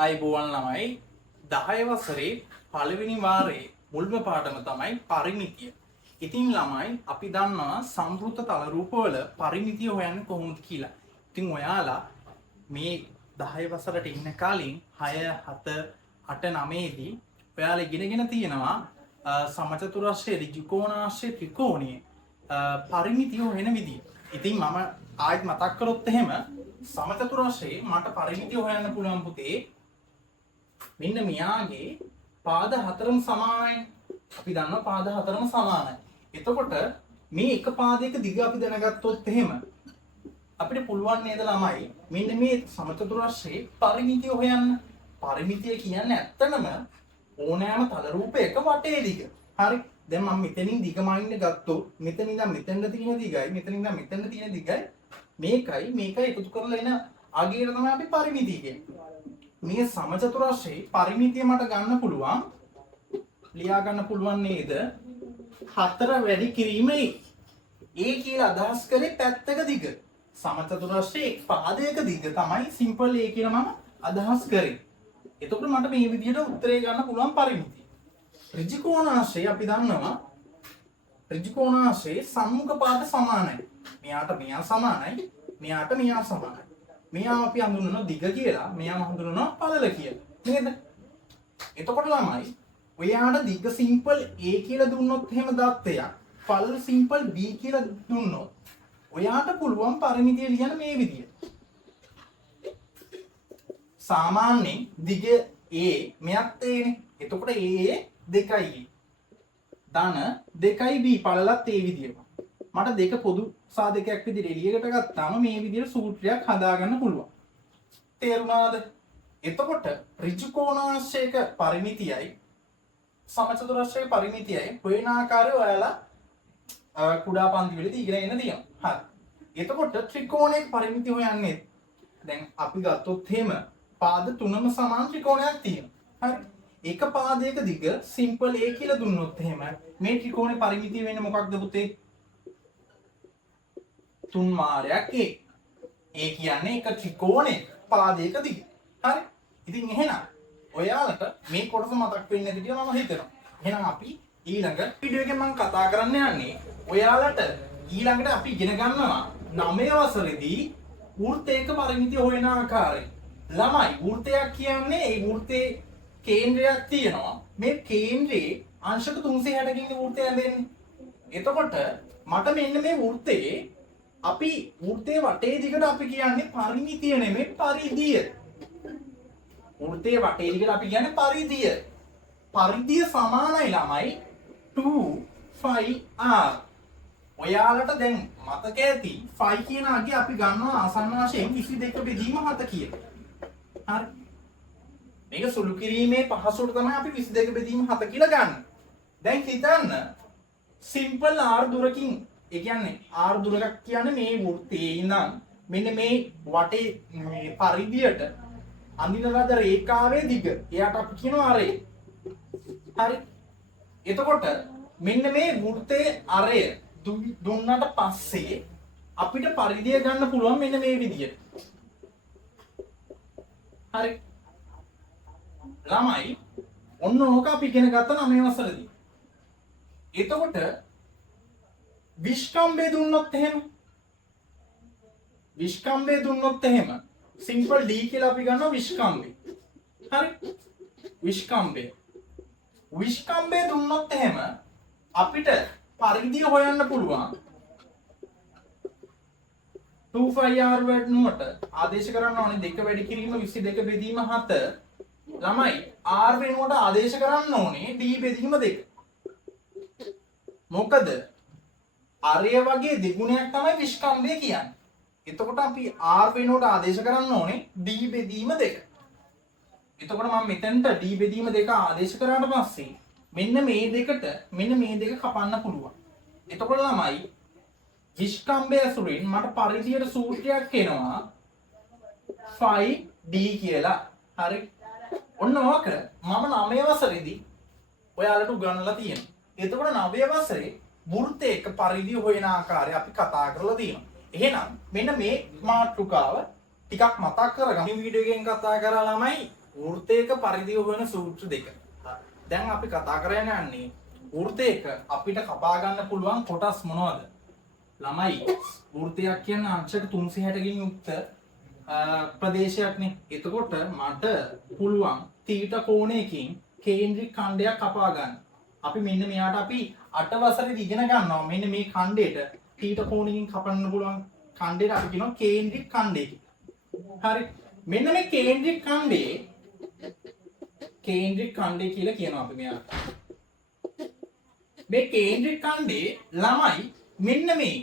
ආයිබෝවන් ළමයි 10 වසරේ පළවෙනි වාරයේ මුල්ම පාඩම තමයි පරිමිතිය. ඉතින් ළමයි අපි දන්නවා සම්පූර්ණ තල රූපවල පරිමිතිය හොයන්නේ කොහොමද කියලා. ඉතින් ඔයාලා මේ 10 වසරට ඉන්න කාලෙන් 6 7 8 9 දී ඔයාලා ඉගෙනගෙන තියෙනවා සමචතුරස්‍රය ඍජුකෝණාශ්‍රය ත්‍රිකෝණයේ පරිමිතිය හොයන විදිය. ඉතින් මම ආයෙත් මතක් කරොත් එහෙම සමචතුරස්‍රයේ මට පරිමිතිය හොයන්න පුළුවන් පුතේ මෙන්න මෙයාගේ පාද හතරම සමානයි. අපි දන්නවා පාද හතරම සමානයි. එතකොට මේ එක පාදයක දිග අපි දැනගත්තොත් එහෙම අපිට පුළුවන් නේද ළමයි මෙන්න මේ සමචතුරස්‍රයේ පරිමිතිය හොයන්න. පරිමිතිය කියන්නේ ඇත්තටම ඕනෑම තල රූපයක වටේ දිග. හරි. දැන් මම මෙතනින් දිග මායින්න ගත්තොත් මෙතන ඉඳන් මෙතෙන්ට තියෙන දිගයි මෙතන ඉඳන් මෙතෙන්ට තියෙන දිගයි මේකයි එකතු කරලා එන අගයට තමයි අපි පරිමිතිය කියන්නේ. මේ සමචතුරස්‍රයේ පරිමිතිය මට ගන්න පුළුවන් ලියා ගන්න පුළුවන් නේද 4 වැඩි කිරීමයි a කියලා අදහස් කරේ පැත්තක දිග. සමචතුරස්‍රයේ පාදයක දිග තමයි සිම්පල් a කියලා මම අදහස් කරේ. එතකොට මට මේ විදිහට උත්තරේ ගන්න පුළුවන් පරිමිතිය. ඍජුකෝණාශ්‍රය අපි දන්නවා ඍජුකෝණාශ්‍රයේ සම්මුඛ පාද සමානයි. මෙයාට මෙයා සමානයි මෙයාට මෙයා සමානයි. මෙයා අපි හඳුන්වනවා දිග කියලා මෙයාම හඳුන්වනවා පළල කියලා. නේද? එතකොට ළමයි ඔයාට දිග සිම්පල් a කියලා දුන්නොත් එහෙම දත්තයක් පළල සිම්පල් b කියලා දුන්නොත් ඔයාට පුළුවන් පරිමිතිය ලියන්න මේ විදියට. සාමාන්‍යයෙන් දිග a මෙයත් aනේ. එතකොට a 2යි ධන 2යි b පළලත් ඒ විදියට. මට දෙක පොදු සාධකයක් විදිහට එළියකට ගත්තාම මේ විදිහට සූත්‍රයක් හදාගන්න පුළුවන්. තේරුණාද? එතකොට ඍජුකෝණාශ්‍රයක පරිමිතියයි සමචතුරස්‍රයේ පරිමිතියයි හොයන ආකාරය ඔයාලා කුඩා පන්ති වලදී ඉගෙන ගන්න තියෙනවා. හරි. එතකොට ත්‍රිකෝණයක පරිමිතිය හොයන්නේ දැන් අපි ගත්තොත් එහෙම පාද තුනම සමාන ත්‍රිකෝණයක් තියෙනවා. හරි. එක පාදයක දිග සිම්පල් a කියලා දුන්නොත් එහෙම මේ ත්‍රිකෝණේ පරිමිතිය වෙන්නේ මොකක්ද පුතේ? 3 මාරයක් a. a කියන්නේ එක ත්‍රිකෝණයක පාදයක දිග. හරි. ඉතින් එහෙනම් ඔයාලට මේ කොටස මතක් වෙන්නේ නැති කියලා මම හිතනවා. එහෙනම් අපි ඊළඟ වීඩියෝ එකෙන් මම කතා කරන්න යන්නේ ඔයාලට ඊළඟට අපි ඉගෙන ගන්නවා 9 වසරේදී වෘත්තයක පරිමිතිය හොයන ආකාරය. ළමයි වෘත්තයක් කියන්නේ ඒ වෘත්තේ කේන්ද්‍රයක් තියෙනවා. මේ කේන්ද්‍රයේ අංශක 360කින් වෘත්තය ඇඳෙන්නේ. එතකොට මට මෙන්න මේ වෘත්තයේ අපි වෘත්තයේ වටේ දිගට අපි කියන්නේ පරිමිතිය නෙමෙයි පරිධිය. වෘත්තයේ වටේ දිගට අපි කියන්නේ පරිධිය. පරිධිය සමානයි ළමයි 2πr. ඔයාලට දැන් මතක ඇති 5 කියන අගය අපි ගන්නවා ආසන්න වශයෙන් 22 බෙදීම 7 කියලා. හරි. මේක සුළු කිරීමේ පහසුවට තමයි අපි 22 බෙදීම 7 කියලා ගන්න. දැන් හිතන්න සිම්පල් r දුරකින් ඒ කියන්නේ r දුරක් කියන්නේ මේ වෘත්තයේ ඉඳන් මෙන්න මේ වටේ මේ පරිධියට අඳින ලද රේඛාවේ දිග. එයාට අපි කියනවා r. හරි. එතකොට මෙන්න මේ වෘත්තයේ r දුන්නට පස්සේ අපිට පරිධිය ගන්න පුළුවන් මෙන්න මේ විදියට. හරි. ළමයි ඔන්න ඕක අපි ඉගෙන ගත්තා 9 වසරේදී. එතකොට විස්කම්බය දුන්නොත් එහෙම සිම්පල් d කියලා අපි ගන්නවා විස්කම්බය. හරි. විස්කම්බය දුන්නොත් එහෙම අපිට පරිධිය හොයන්න පුළුවන් 2πr වෙනුවට ආදේශ කරන්න ඕනේ 2 වැඩි කිරීම 22 බෙදීම 7. ළමයි r වෙනුවට ආදේශ කරන්න ඕනේ d බෙදීම 2. මොකද අරය වගේ දෙගුණයක් තමයි විස්කම්බය කියන්නේ. එතකොට අපි r වෙනුවට ආදේශ කරන්න ඕනේ d බෙදීම 2. එතකොට මම මෙතනට d බෙදීම 2 ආදේශ කරාට පස්සේ මෙන්න මේ දෙකට මෙන්න මේ දෙක කපන්න පුළුවන්. එතකොට ළමයි විස්කම්බය ඇසුරින් මට පරිධියට සූත්‍රයක් එනවා 5d කියලා. හරි. ඔන්න ඕක මම 9 වසරේදී ඔයාලට උගන්වලා තියෙනවා. එතකොට 9 වසරේ වෘත්තයක පරිධිය හොයන ආකාරය අපි කතා කරලා තියෙනවා. එහෙනම් මෙන්න මේ මාතෘකාව ටිකක් මතක් කරගන්න. මේ වීඩියෝ එකෙන් කතා කරා ළමයි වෘත්තයක පරිධිය හොයන සූත්‍ර දෙක. දැන් අපි කතා කරගෙන යන්නේ වෘත්තයක අපිට කපා ගන්න පුළුවන් කොටස් මොනවද? ළමයි වෘත්තයක් කියන්නේ අංශක 360කින් යුක්ත ප්‍රදේශයක්නේ. එතකොට මට පුළුවන් තීට කෝණයකින් කේන්ද්‍රික ඛණ්ඩයක් කපා ගන්න. අපි මෙන්න මෙයාට අපි 8 වසරේදී ඉගෙන ගන්නවා මෙන්න මේ ඛණ්ඩයට තීට කෝණයකින් කපන්න පුළුවන් ඛණ්ඩයට අපි කියනවා කේන්ද්‍රික ඛණ්ඩය කියලා. හරි. මෙන්න මේ කේන්ද්‍රික ඛණ්ඩය කියලා කියනවා අපි මෙයාට. මේ කේන්ද්‍රික ඛණ්ඩේ ළමයි මෙන්න මේ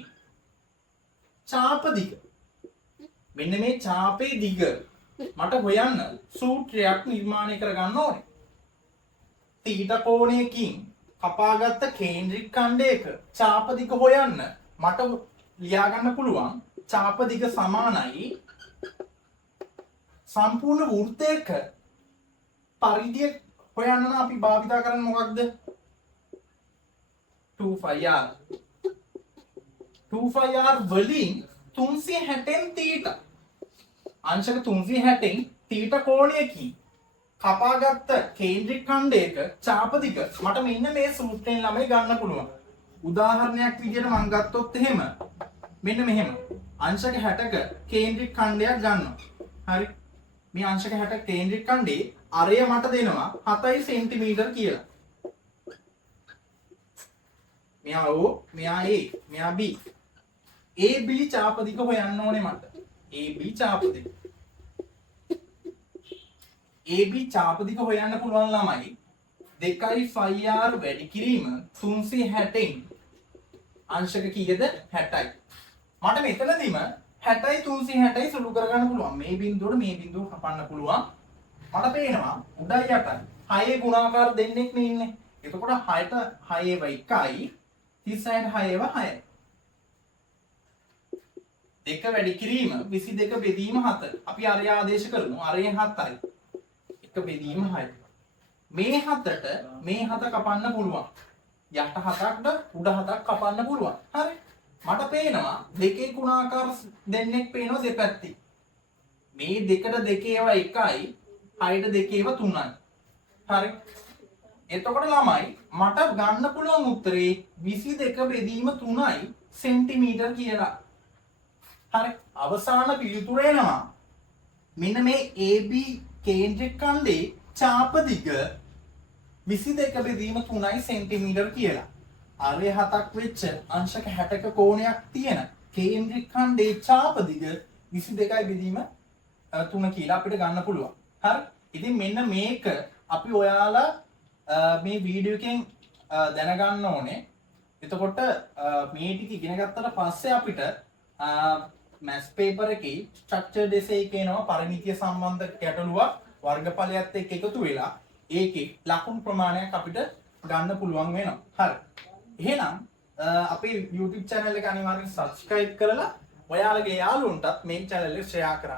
චාප දිග. මෙන්න මේ චාපේ දිග මට හොයන්න සූත්‍රයක් නිර්මාණය කරගන්න ඕනේ. තීට කෝණයකින් කපාගත්ත කේන්ද්‍රික ඛණ්ඩයක චාප දිග හොයන්න මට ලියා ගන්න පුළුවන් චාප දිග සමානයි සම්පූර්ණ වෘත්තයක පරිධිය හොයන්න නම් අපි භාවිතා කරන්නේ මොකක්ද? 2πr. 2πr වලින් 360න් තීට අංශක 360න් තීට කෝණයකින් කපාගත්ත කේන්ද්‍රික ඛණ්ඩයක චාප දිග මට මෙන්න මේ සූත්‍රයෙන් ළමයි ගන්න පුළුවන්. උදාහරණයක් විදිහට මම ගත්තොත් එහෙම මෙන්න මෙහෙම අංශක 60ක කේන්ද්‍රික ඛණ්ඩයක් ගන්නවා. හරි. මේ අංශක 60 කේන්ද්‍රික ඛණ්ඩේ අරය මට දෙනවා 7 සෙන්ටිමීටර් කියලා. මෙයා O, මෙයා A, මෙයා B. AB චාප දිග හොයන්න ඕනේ මට. AB චාප දිග. AB චාප දිග හොයන්න පුළුවන් ළමයි 2πr වැඩි කිරීම 360න් අංශක කීයද? 60යි. මට මෙතනදීම 60යි 360යි සුළු කරගන්න පුළුවන්. මේ බිඳුවට මේ බිඳුව කපන්න පුළුවන්. මට පේනවා උඩයි යටයි 6 ගුණාකාර දෙන්නෙක් නේ ඉන්නේ. එතකොට 6ට 6 1යි 36ට 6 6යි. 2 වැඩි කිරීම 22 බෙදීම 7. අපි අරය ආදේශ කරමු. අරය 7යි. 1 බෙදීම 6. මේ 7ට මේ 7 කපන්න පුළුවන්. යට 7ක්ද උඩ 7ක් කපන්න පුළුවන්. හරි. මට පේනවා දෙකේ ගුණාකාර දෙන්නෙක් පේනවා දෙපැත්තේ. මේ දෙකට දෙකේව 1යි 6ට දෙකේව 3යි. හරි. එතකොට ළමයි මට ගන්න පුළුවන් උත්තරේ 22 බෙදීම 3යි සෙන්ටිමීටර් කියලා. හරි. අවසාන පිළිතුර එනවා මෙන්න මේ AB කේන්ද්‍රික ඛණ්ඩේ චාප දිග 22 බෙදීම 3යි සෙන්ටිමීටර් කියලා. අරය 7ක් වෙච්ච අංශක 60ක කෝණයක් තියෙන කේන්ද්‍රික ඛණ්ඩේ චාප දිග 22යි බෙදීම 3 කියලා අපිට ගන්න පුළුවන්. හරි. ඉතින් මෙන්න මේක අපි ඔයාලා මේ වීඩියෝ එකෙන් දැනගන්න ඕනේ. එතකොට මේ ටික ඉගෙන ගත්තට පස්සේ අපිට මැත්ස් පේපර් එකේ ස්ට්‍රක්චර්ඩ් එසේ කියනවා පරිමිතිය සම්බන්ධ ගැටලුවක් වර්ගඵලයත් එක්ක එකතු වෙලා ඒකේ ලකුණු ප්‍රමාණයක් අපිට ගන්න පුළුවන් වෙනවා. හරි. එහෙනම් අපේ YouTube channel එක අනිවාර්යෙන් subscribe කරලා ඔයාලගේ යාළුවන්ටත් මේ channel එක share කරන්න.